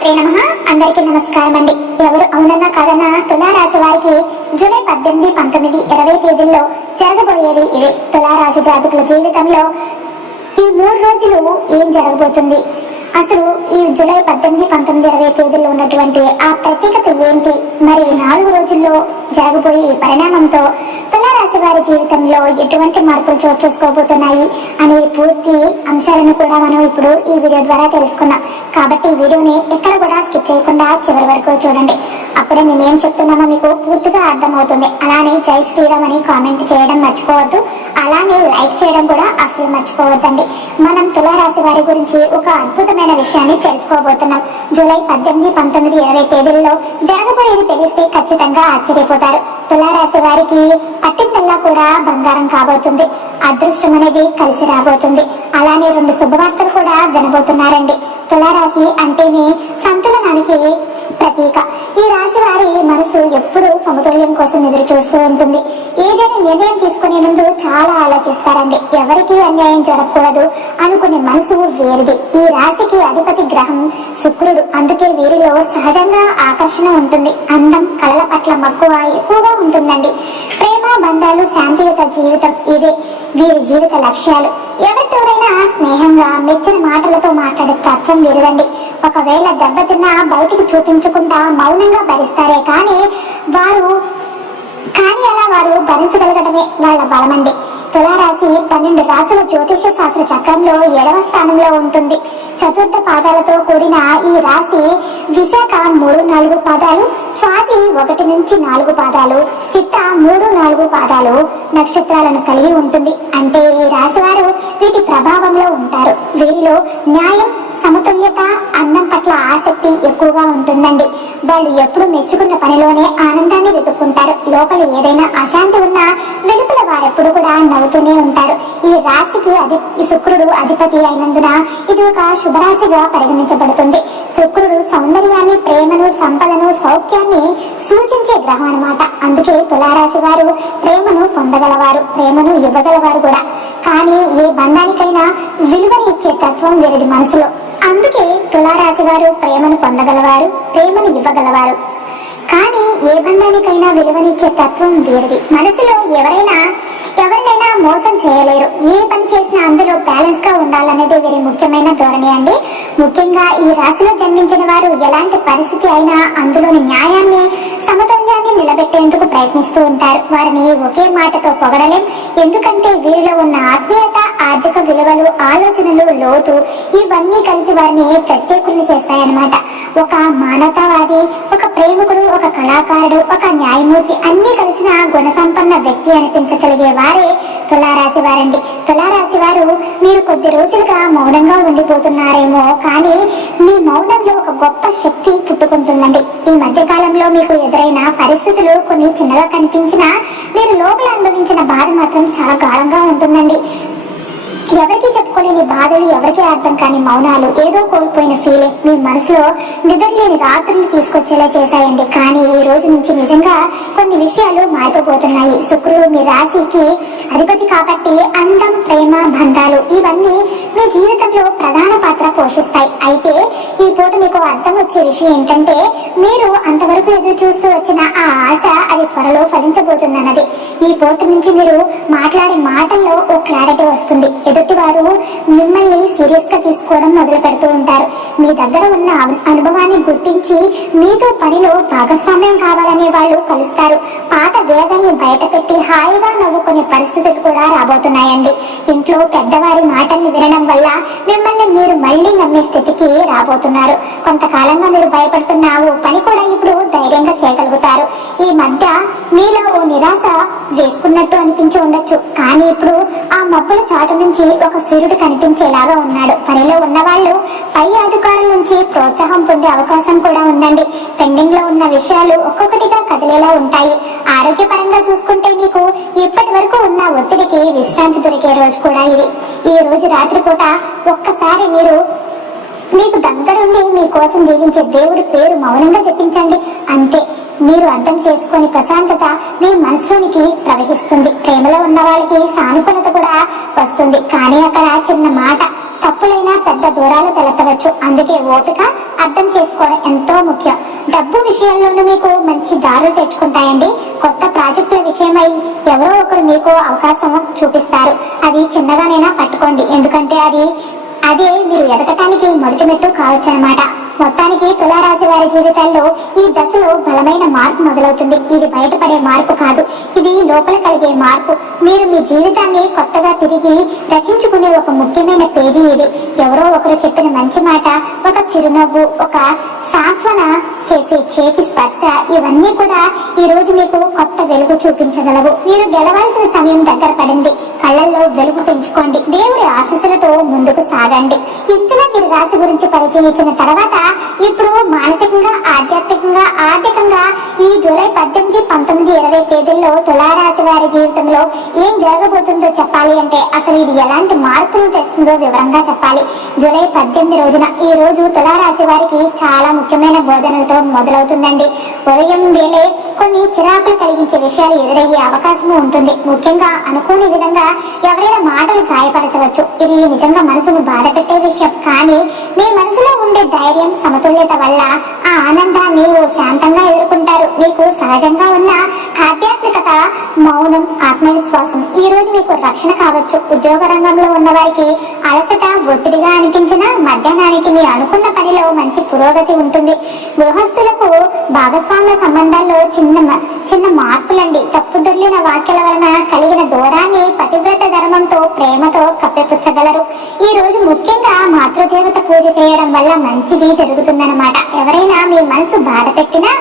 శ్రీమాత్రే నమః. అందరికీ నమస్కారం అండి. ఎవరు అవునన్నా కాదన్నా తులారాశి వారికి జూలై 18, 19, 20 తేదీల్లో జరగబోయేది ఇదే. తులారాశి జాతకుల జీవితంలో ఈ 3 రోజులు ఏం జరగబోతుంది, అసలు ఈ జూలై 18, 19, 20 తేదీల్లో ఉన్నటువంటి ఆ ప్రత్యేకత ఏంటి, మరి 4 రోజుల్లో జరగబోయే ఈ పరిణామంతో తులారాశి వారి జీవితంలో ఎటువంటి మార్పులు చోటు చేసుకోబోతున్నాయి అనే పూర్తి అంశాలను కూడా మనం ఇప్పుడు ఈ వీడియో ద్వారా తెలుసుకుందాం. కాబట్టి ఈ వీడియోని ఎక్కడ కూడా స్కిప్ చేయకుండా చివరి వరకు చూడండి. అప్పుడే మేము ఏం చెప్తున్నామో మీకు పూర్తిగా అర్థమవుతుంది. అలానే జై శ్రీరామ్ అని కామెంట్ చేయడం మర్చిపోవద్దు, అలానే లైక్ చేయడం కూడా అసలు మర్చిపోవద్దండి. మనం తులారాశి వారి గురించి ఒక అద్భుతమైన విషయాన్ని తెలుసుకోబోతున్నాం. జూలై 18, 19, 20 తేదీల్లో జరగబోయేది తెలిస్తే ఖచ్చితంగా ఆశ్చర్యపోతారు. తులారాశి వారికి పట్టిందల్లా కూడా బంగారం కాబోతుంది. అదృష్టం అనేది కలిసి రాబోతుంది. అలానే 2 శుభవార్తలు కూడా వినబోతున్నారండి. తులారాశి అంటేనే సంతులనానికి ప్రతీక. ఈ రాశి వారి మనసు ఎప్పుడు సమతుల్యం కోసం ఎదురు చూస్తూ ఉంటుంది. ఏదైనా నిర్ణయం తీసుకునే ముందు చాలా ఆలోచిస్తారండి. ఎవరికి అన్యాయం జరగకూడదు అనుకునే మనసు వీరిది. ఈ రాశికి అధిపతి గ్రహం శుక్రుడు. అందుకే వీరిలో సహజంగా ఆకర్షణ ఉంటుంది. అందం, కళల పట్ల మక్కువ ఎక్కువగా ఉంటుందండి. ప్రేమ, బంధాలు, శాంతియుత జీవితం ఇదే వీరి జీవిత లక్ష్యాలు. ఎవరితోనైనా స్నేహంగా మెచ్చిన మాటలతో మాట్లాడే తత్వం వీరిదండి. ఒకవేళ దెబ్బతిన్నా బయటికి చూపించకుండా మౌనంగా భరిస్తారే కానీ అలా వారు భరించగలగటమే వాళ్ళ బలమండి. తులారాశి 12 రాశుల జ్యోతిష శాస్త్ర చక్రంలో 7వ స్థానంలో ఉంటుంది. చతుర్థ పాదాలతో కూడిన ఈ రాశి విశాఖ 3, 4 పాదాలు, స్వాతి 1 నుంచి 4 పాదాలు, చిత్త 3, 4 పాదాలు నక్షత్రాలను కలిగి ఉంటుంది. అంటే ఈ రాశి వారు వీటి ప్రభావంలో ఉంటారు. వీరిలో న్యాయం, సమతుల్యత, అందం పట్ల ఆసక్తి ఎక్కువగా ఉంటుందండి. వాళ్ళు ఎప్పుడు మెచ్చుకున్న పనిలోనే ఆనందాన్ని వెతుక్కుంటారు. లోపల ఏదైనా అశాంతి ఉన్నా వెలుపల వారెప్పుడు కూడా నవ్వుతూనే ఉంటారు. ఈ రాశికి ఈ శుక్రుడు అధిపతి అయినందున ఇది ఒక శుభరాశిగా పరిగణించబడుతుంది. శుక్రుడు సౌందర్యాన్ని, ప్రేమను, సంపదను, సౌఖ్యాన్ని సూచించే గ్రహం అన్నమాట. అందుకే తులారాశి వారు ప్రేమను పొందగలవారు, ప్రేమను ఇవ్వగలవారు కూడా. కానీ ఏ బంధానికైనా విలువని ఇచ్చే తత్వం వీరిది మనసులో. అందుకే తులారాశి వారు ప్రేమను పొందగలవారు, ప్రేమను ఇవ్వగలవారు. కానీ ఏ బంధానికైనా విలువనిచ్చే తత్వం వీరిది. మనసులో ఎవరినైనా మోసం చేయలేరు. ఏ పని చేసినా అందులో బ్యాలెన్స్ గా ఉండాలనేది వీరి ముఖ్యమైన ధోరణి అండి. ముఖ్యంగా ఈ రాశిలో జన్మించిన వారు ఎలాంటి పరిస్థితి అయినా అందులోని న్యాయాన్ని, సమతుల్యాన్ని నిలబెట్టేందుకు ప్రయత్నిస్తూ ఉంటారు. వారిని ఒకే మాటతో పొగడలేం. ఎందుకంటే వీరిలో ఉన్న ఆత్మీయత, ఆర్థిక విలువలు, ఆలోచనలు, లోతు ఇవన్నీ కలిసి వారిని ప్రత్యేకుల్ని చేస్తాయన్నమాట. ఒక మానవతావాది, ఒక ప్రేమికుడు, ఒక కళాకారుడు, ఒక న్యాయమూర్తి అన్ని కలిసిన గుణ సంపన్న వ్యక్తి అనిపించగలిగే వారే తులారాశి వారండి. తులారాశి వారు మీరు కొద్ది రోజులుగా మౌనంగా ఉండిపోతున్నారేమో, కానీ మీ మౌనంలో ఒక గొప్ప శక్తి పుట్టుకుంటుందండి. ఈ మధ్య కాలంలో మీకు ఎదురైన పరిస్థితులు కొన్ని చిన్నగా కనిపించినా మీరు లోపల అనుభవించిన బాధ మాత్రం చాలా గాఢంగా ఉంటుందండి. ఎవరికి చెప్పుకోలేని బాధలు, ఎవరికి అర్థం కాని మౌనాలు, ఏదో కోల్పోయిన ఫీలింగ్ మీ మనసులో నిద్రలేని రాత్రులు తీసుకొచ్చేలా చేశాయండి. కానీ ఈ రోజు నుంచి నిజంగా కొన్ని విషయాలు మారిపోతున్నాయి. శుక్రుడు మీ రాశికి అధిపతి కాబట్టి అందం, ప్రేమ, బంధాలు ఇవన్నీ మీ జీవితంలో ప్రధాన పాత్ర పోషిస్తాయి. అయితే ఈ పూట మీకు అర్థం వచ్చే విషయం ఏంటంటే మీరు అంతవరకు ఎదురు చూస్తూ వచ్చిన ఆ ఆశ అది త్వరలో ఫలించబోతుందన్నది. ఈ పూట నుంచి మీరు మాట్లాడే మాటల్లో ఓ క్లారిటీ వస్తుంది. ఎదుటి వారు మిమ్మల్ని సీరియస్ గా తీసుకోవడం మొదలు పెడుతూ ఉంటారు. మీ దగ్గర ఉన్న అనుభవాన్ని గుర్తించి మీతో పనిలో భాగస్వామ్యం కావాలనే వాళ్ళు కలుస్తారు. పాత వేదాన్ని బయట పెట్టి హాయిగా నవ్వుకునే పరిస్థితులు కూడా రాబోతున్నాయండి. ఇంట్లో పెద్దవారి మాటల్ని వినడం వల్ల మిమ్మల్ని మీరు మళ్ళీ నమ్మే స్థితికి రాబోతున్నారు. కొంతకాలంగా మీరు భయపడుతున్న ఓ పని కూడా ఇప్పుడు ధైర్యంగా చేయగలుగుతారు. ఈ మధ్య మీలో ఓ నిరాశ వేసుకున్నట్టు అనిపించి ఉండొచ్చు, కానీ ఇప్పుడు ఆ మబ్బుల చాటు నుంచి ఒక సూర్యుడు కనిపించేలాగా ఉన్నాడు. పనిలో ఉన్న వాళ్ళు పై అధికారుల నుంచి ప్రోత్సాహం పొందే అవకాశం కూడా ఉందండి. పెండింగ్ లో ఉన్న విషయాలు ఒక్కొక్కటిగా కదిలేలా ఉంటాయి. ఆరోగ్యపరంగా చూసుకుంటే మీకు ఇప్పటి వరకు ఉన్న ఒత్తిడికి విశ్రాంతి దొరికే రోజు కూడా ఇది. ఈ రోజు రాత్రిపూట ఒక్కసారి మీకు దగ్గరుండి మీకోసం జీవించే దేవుడి పేరు మౌనంగా జపించండి. అంతే, మీరు అర్థం చేసుకొని ప్రశాంతత మీ మనసులోనికి ప్రవహిస్తుంది. ప్రేమలో ఉన్న వాళ్ళకి సానుకూలత కూడా వస్తుంది. కానీ అక్కడ చిన్న మాట తప్పులైనా పెద్ద దూరాలు తలెత్తవచ్చు. అందుకే ఓపిక, అర్థం చేసుకోవడం ఎంతో ముఖ్యం. డబ్బు విషయాల్లోనూ మీకు మంచి దారులు తెచ్చుకుంటాయండి. కొత్త ప్రాజెక్టుల విషయమై ఎవరో ఒకరు మీకు అవకాశం చూపిస్తారు. అది చిన్నగానైనా పట్టుకోండి, ఎందుకంటే అదే మీరు ఎదగటానికి మొదటి మెట్టు కావచ్చు అన్నమాట. మొత్తానికి తులారాశి వారి జీవితాల్లో ఈ దశలో బలమైన మార్పు మొదలవుతుంది. ఇది బయటపడే మార్పు కాదు, ఇది లోపల కలిగే మార్పు. మీరు మీ జీవితాన్ని కొత్తగా తిరిగి రచించుకునే ఒక ముఖ్యమైన పేజీ ఇది. ఎవరో ఒకరు చెప్పిన మంచి మాట, ఒక చిరునవ్వు, ఒక సాంత్వన చేసే చేతి స్పర్శ, ఇవన్నీ కూడా ఈ రోజు మీకు కొత్త వెలుగు చూపించగలవు. మీరు గెలవాల్సిన సమయం దగ్గర పడింది. కళ్ళల్లో వెలుగు పెంచుకోండి. దేవుడి ఆశీస్సులతో ముందుకు సాగండి. ఇంతలో మీరు రాశి గురించి పరిచయం ఇచ్చిన తర్వాత ఇప్పుడు మానసికంగా, ఆధ్యాత్మికంగా, ఆర్థికంగా ఈ జూలై 18, 19, 20 తేదీల్లో తులారాశి వారి జీవితంలో ఏం జరగబోతుందో చెప్పాలి అంటే అసలు ఇది ఎలాంటి మార్పులు తెస్తుందో వివరంగా చెప్పాలి. జూలై 18 రోజున ఈ రోజు తులారాశి వారికి చాలా ముఖ్యమైన బోధనలతో మొదలవుతుందండి. ఉదయం వేళే కొన్ని చిరాకులు కలిగించే విషయాలు ఎదురయ్యే అవకాశం ఉంటుంది. ముఖ్యంగా అనుకోని విధంగా ఎవరైనా మాటలు గాయపరచవచ్చు. ఇది నిజంగా మనసును బాధ పెట్టే విషయం. కానీ మీ మనసులో ఉండే ధైర్యం, సమతుల్యత వల్ల ఆ ఆనందాన్ని శాంతంగా ఎదుర్కొంటారు. మీకు సహజంగా ఉన్న ఆధ్యాత్మికత, మౌనం, ఆత్మవిశ్వాసం ఈ రోజు మీకు రక్షణ కావచ్చు. ఉద్యోగ రంగంలో ఉన్న వారికి అలసట, ఒత్తిడిగా అనిపించిన మధ్యాహ్నానికి మీ అనుకున్న పనిలో మంచి పురోగతి ఉంటుంది. గృహస్థులకు భాగస్వామ్య సంబంధాల్లో చిన్న మార్పులండి. తప్పుదొర్లిన వాక్యాల వలన కలిగిన దూరాన్ని పతివ్రత ధర్మంతో, ప్రేమతో కప్పిపుచ్చగలరు. ఈ రోజు ముఖ్యంగా మాతృదేవత పూజ చేయడం వల్ల మంచిది జరుగుతుందన్నమాట. ఎవరైనా మీ మనసు బాధ పెట్టినా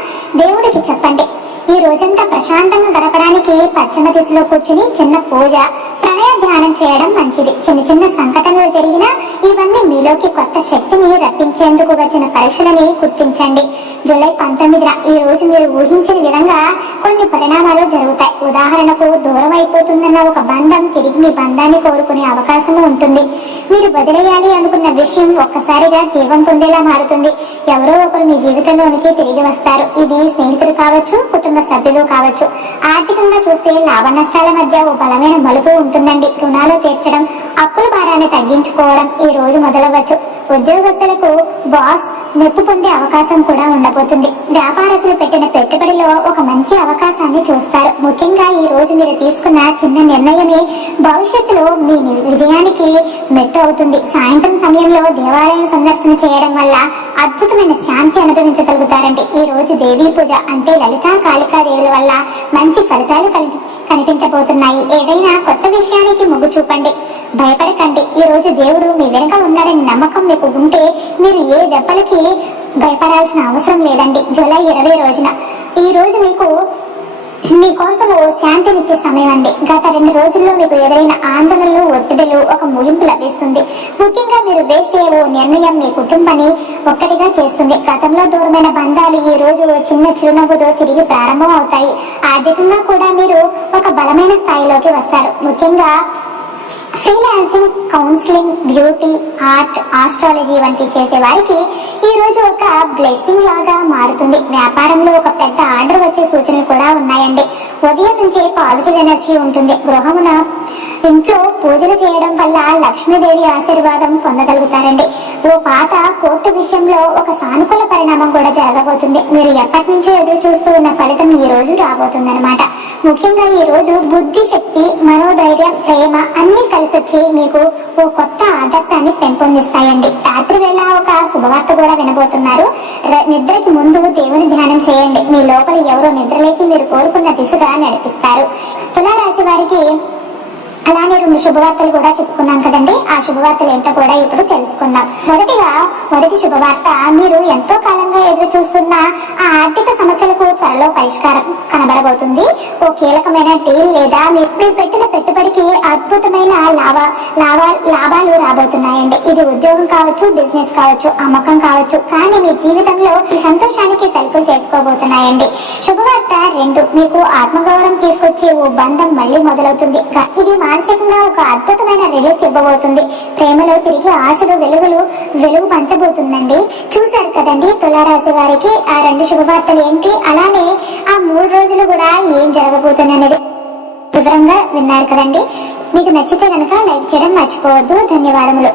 దేవుడికి చెప్పండి. ఈ రోజంతా ప్రశాంతంగా గడపడానికి పశ్చిమ దిశలో కూర్చుని చిన్న పూజ, ప్రణయ ధ్యానం చేయడం మంచిది. చిన్న సంఘటనలు జరిగినా ఇవన్నీ మీలోకి కొత్త శక్తిని రప్పించేందుకు వచ్చిన పరీక్షలని గుర్తించండి. జూలై 19న ఈ రోజు మీరు ఊహించిన విధంగా కొన్ని పరిణామాలు జరుగుతాయి. ఉదాహరణకు దూరం అయిపోతుందన్న ఒక బంధం తిరిగి మీ బంధాన్ని కోరుకునే అవకాశము ఉంటుంది. మీరు వదిలేయాలి అనుకున్న విషయం ఒక్కసారిగా జీవం పొందేలా మారుతుంది. ఎవరో ఒకరు మీ జీవితంలోనికి తిరిగి వస్తారు. ఇది స్నేహితులు కావచ్చు, కుటుంబ సభ్యులు కావచ్చు. ఆర్థికంగా చూస్తే లాభ నష్టాల మధ్య ఓ బలమైన మలుపు ఉంటుందండి. రుణాలు తీర్చడం, అప్పుల భారాన్ని తగ్గించుకోవడం ఈ రోజు మొదలవచ్చు. ఉద్యోగస్తులకు బాస్ మెప్పు పొందే అవకాశం కూడా ఉండబోతుంది. వ్యాపారస్తులు పెట్టిన పెట్టుబడిలో ఒక మంచి అవకాశాన్ని చూస్తారు. ముఖ్యంగా ఈ రోజు మీరు తీసుకున్న చిన్న నిర్ణయమే భవిష్యత్తులో మీ విజయానికి మెట్టు అవుతుంది. సాయంత్రం సమయంలో దేవాలయం సందర్శన చేయడం వల్ల అద్భుతమైన శాంతి అనుభవించగలుగుతారండి. ఈ రోజు దేవీ పూజ అంటే లలితా కాళికా దేవుల వల్ల మంచి ఫలితాలు కనిపించబోతున్నాయి. ఏదైనా కొత్త విషయానికి మొగ్గు చూపండి, భయపడకండి. ఈ రోజు దేవుడు మీ వెనుక ఉన్నాడని నమ్మకం మీకు ఉంటే మీరు ఏ దెబ్బలకి భయపడాల్సిన అవసరం లేదండి. జూలై 20 రోజున ఈ రోజు మీకోసం ఓ శాంతినిచ్చే సమయం అండి. గత 2 రోజుల్లో మీకు ఎదురైన ఆందోళనలు, ఒత్తిడులు ఒక ముగింపు లభిస్తుంది. ముఖ్యంగా మీరు వేసే ఓ నిర్ణయం మీ కుటుంబాన్ని ఒక్కటిగా చేస్తుంది. గతంలో దూరమైన బంధాలు ఈ రోజు చిన్న చిరునవ్వుతో తిరిగి ప్రారంభం అవుతాయి. ఆర్థికంగా కూడా మీరు ఒక బలమైన స్థాయిలోకి వస్తారు. ముఖ్యంగా freelancing, counselling, beauty, art, astrology వంటి చేసే వారికి ఈ రోజు ఒక బ్లెస్సింగ్ లాగా మారుతుంది. వ్యాపారంలో ఒక పెద్ద ఆర్డర్ వచ్చే సూచనలు కూడా ఉన్నాయండి. ఉదయం నుంచే పాజిటివ్ ఎనర్జీ ఉంటుంది. గృహమున ఇంట్లో పూజలు చేయడం వల్ల లక్ష్మీదేవి ఆశీర్వాదం పొందగలుగుతారండి. ఓ పాత కోర్టు విషయంలో ఒక సానుకూల పరిణామం కూడా జరగబోతుంది. మీరు ఎప్పటి నుంచో ఎదురు చూస్తూ ఉన్న ఫలితం ఈ రోజు రాబోతుంది అనమాట. ముఖ్యంగా ఈ రోజు బుద్ధి శక్తి, మనోధైర్యం, ప్రేమ అన్ని కలిసి వచ్చి మీకు ఓ కొత్త ఆదర్శాన్ని పెంపొందిస్తాయండి. రాత్రి వేళ ఒక శుభవార్త కూడా వినబోతున్నారు. నిద్రకి ముందు దేవుని ధ్యానం చేయండి. మీ లోపల ఎవరో నిద్రలేచి మీరు కోరుకున్న దిశగా నడిపిస్తారు. తులారాశి వారికి అలానే 2 శుభవార్తలు కూడా చెప్పుకున్నాం కదండి. ఆ శుభవార్తలు ఏంటో కూడా ఇప్పుడు తెలుసుకుందాం. మొదటి శుభవార్త, మీరు ఎంతో కాలంగా ఎదురు చూస్తున్న ఆ ఆర్థిక సమస్యలకు త్వరలో పరిష్కారం కనబడబోతుంది. ఓ కీలకమైన డీల్ లేదా మీరు పెట్టిన పెట్టుబడికి అద్భుతమైన లాభాలు రాబోతున్నాయండి. ఇది ఉద్యోగం కావచ్చు, బిజినెస్ కావచ్చు, అమ్మకం కావచ్చు. కానీ మీ జీవితంలో ఈ సంతోషానికి తలుపులు తెచ్చుకోబోతున్నాయండి. శుభవార్త 2, మీకు ఆత్మగౌరవం తీసుకొచ్చే ఓ బంధం మళ్ళీ మొదలవుతుంది. ఇది మానసికంగా ఒక అద్భుతమైన రిలీఫ్ ఇవ్వబోతుంది. ప్రేమలో తిరిగి ఆశలు వెలుగు పంచబోతుందండి. చూశారు కదండి తులారాశి వారికి ఆ 2 శుభవార్తలు ఏంటి, అలానే ఆ 3 రోజులు కూడా ఏం జరగబోతుంది అనేది వివరంగా విన్నారు కదండి. మీకు నచ్చితే కనుక లైక్ చేయడం మర్చిపోవద్దు. ధన్యవాదములు.